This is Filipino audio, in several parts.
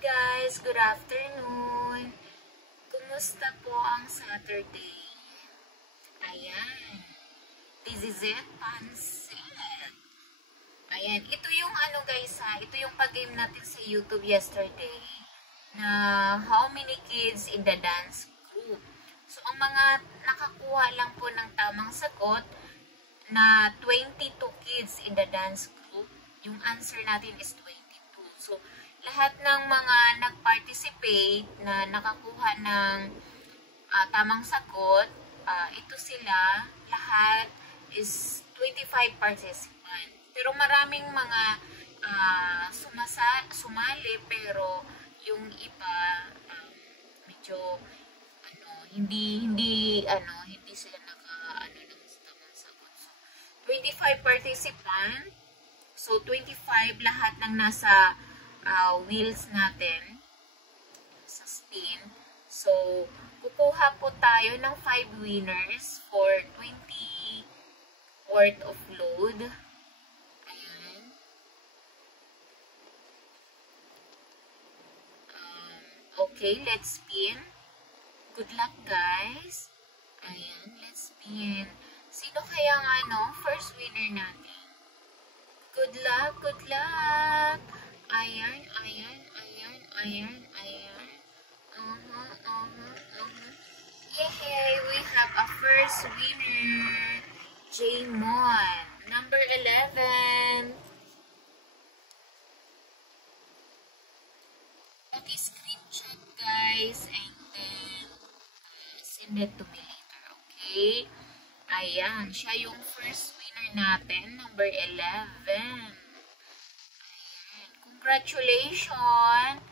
guys, good afternoon. Kumusta po ang Saturday? Ayan. This is it, pansit. Ayan, ito yung guys ito yung pag-game natin sa YouTube yesterday na how many kids in the dance group. So, ang mga nakakuha lang po ng tamang sagot na 22 kids in the dance group, yung answer natin is 22. So, lahat ng mga nag-participate na nakakuha ng tamang sagot, ito sila, lahat is 25 participants. Pero maraming mga sumali, pero yung iba medyo hindi sila ng tamang sagot. So, 25 participants. So, 25 lahat ng nasa wheels natin sa spin. So, kukuha po tayo ng 5 winners for 20 worth of load. Ayan. Okay, let's spin. Good luck, guys. Ayan, let's spin. Sino kaya first winner natin? Good luck, good luck. Ayan. Yay, we have a first winner. Jaymon, number 11. Screenshot, guys, and then send it to me later, okay? Ayan, siya yung first winner natin, number 11. Ayan, congratulations!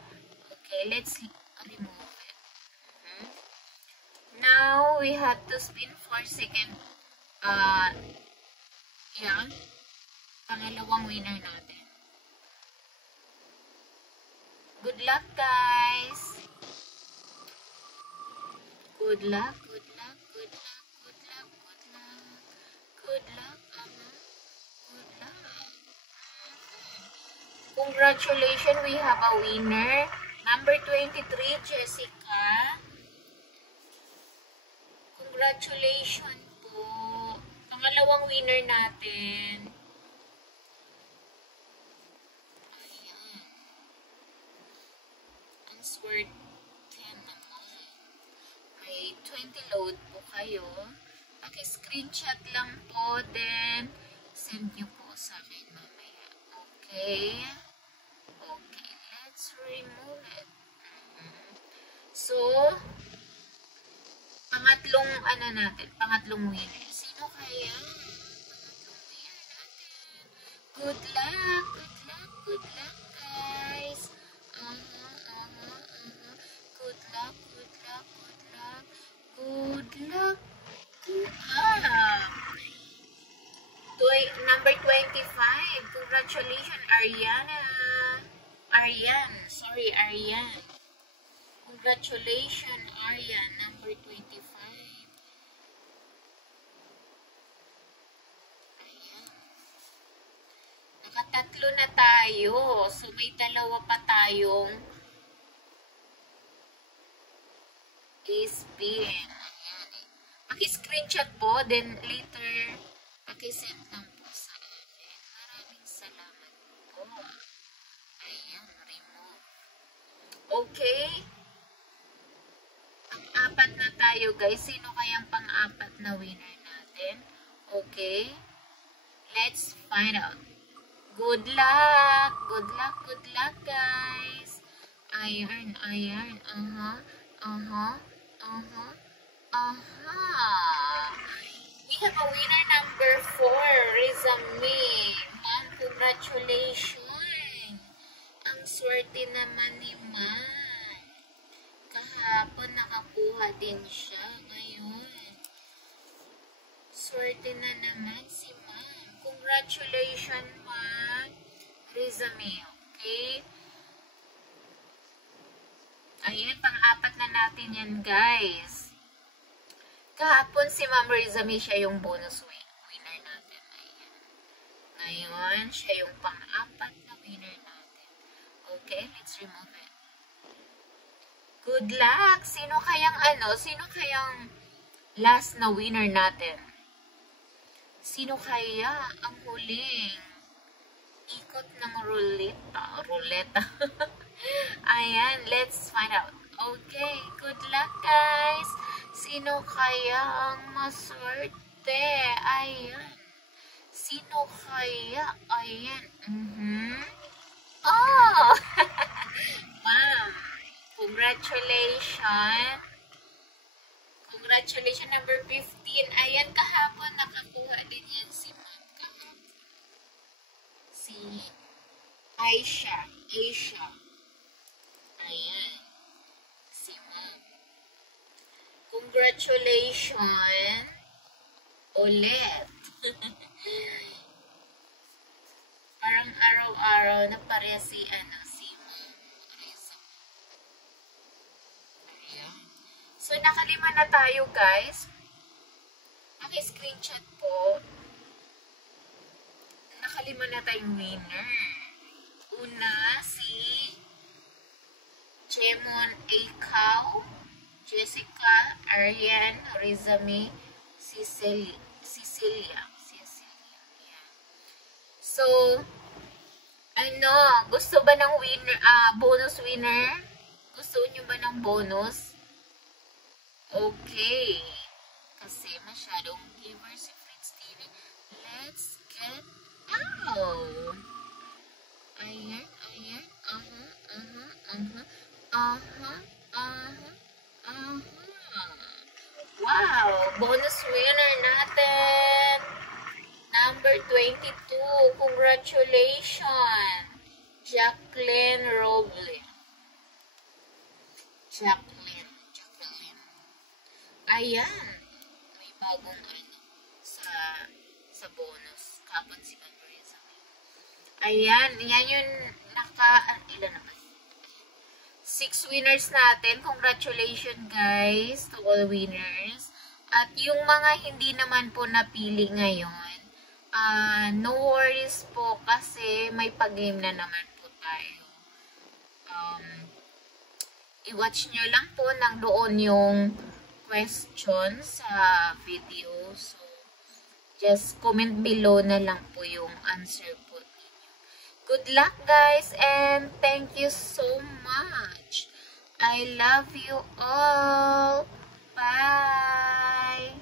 Okay, let's remove it. Now, we have to spin for second, yan, pangalawang winner natin. Good luck, guys! Good luck, good luck, good luck, good luck, good luck, good luck, good luck. Congratulations, we have a winner. Number 23, Jessica. Congratulations po. Pangalawang winner natin. Ayan. Ang swerte naman. May 20 load po kayo. Paki-screenshot lang po, then send nyo po sa akin mamaya. Okay? Okay, let's remove it. So, pangatlong winner. Sino kaya? Pangatlong winner natin. Good luck, good luck, good luck, guys. Good luck, good luck, good luck, good luck, good luck. Number 25. Congratulations, Ariana. Arian. Congratulations, Arian, number 25. Ayan. Nakatatlo na tayo. So, may dalawa pa tayong spin. Ayan. Paki-screenshot po, then later, paki-send lang po sa akin. Maraming salamat po. Ayan, remove. Okay. Pang-apat na tayo, guys. Sino kayang pang-apat na winner natin? Okay. Let's find out. Good luck! Good luck, good luck, guys. Ayan. We have a winner number 4, Rizami. Ma'am, congratulations. Ang swerte naman ni Ma'am. Kahapon nakakuha din siya. Ngayon, swerte na naman si Ma'am. Congratulations, Ma'am Rizami. Okay? Ayun, pang-apat na natin yan, guys. Kahapon si Ma'am Rizami, siya yung bonus winner natin. Ayan. Ngayon, siya yung pang-apat na winner natin. Okay, let's remove it. Good luck! Sino kayang last na winner natin? Sino kaya ang huling ikot ng ruleta? Ayan, let's find out. Okay, good luck guys! Sino kaya ang maswerte? Ayan. Sino kaya? Ayan. Oh! Ma'am, congratulations. Congratulations, number 15. Ayan, kahapon nakakuha din yan si ma'am. Kahapon. Si Aisha. Ayan. Si ma'am. Congratulations. Ulit. Parang araw-araw na pareha si ma'am. So, nakalima na tayo, guys. Screenshot po. Nakalima na tayong winner. Una, si Jemon Akau, Jessica, Ariane, Rizami, Cecilia. Yan. So, gusto ba ng winner, bonus winner? Gusto nyo ba ng bonus? Okay. Kasi masyadong giver si Fritz TV. Let's get out. Ayan. Wow! Bonus winner natin. Number 22. Congratulations. Jacqueline Roble. Ayan. May bagong sa bonus. Kapon si Conversa. Ayan. Yan yung ilan na ba? 6 winners natin. Congratulations guys to all winners. At yung mga hindi naman po napili ngayon, no worries po kasi may pag-game na naman po tayo. I-watch nyo lang po nang doon yung questions sa video. So, just comment below na lang po yung answer po ninyo. Good luck guys and thank you so much. I love you all. Bye!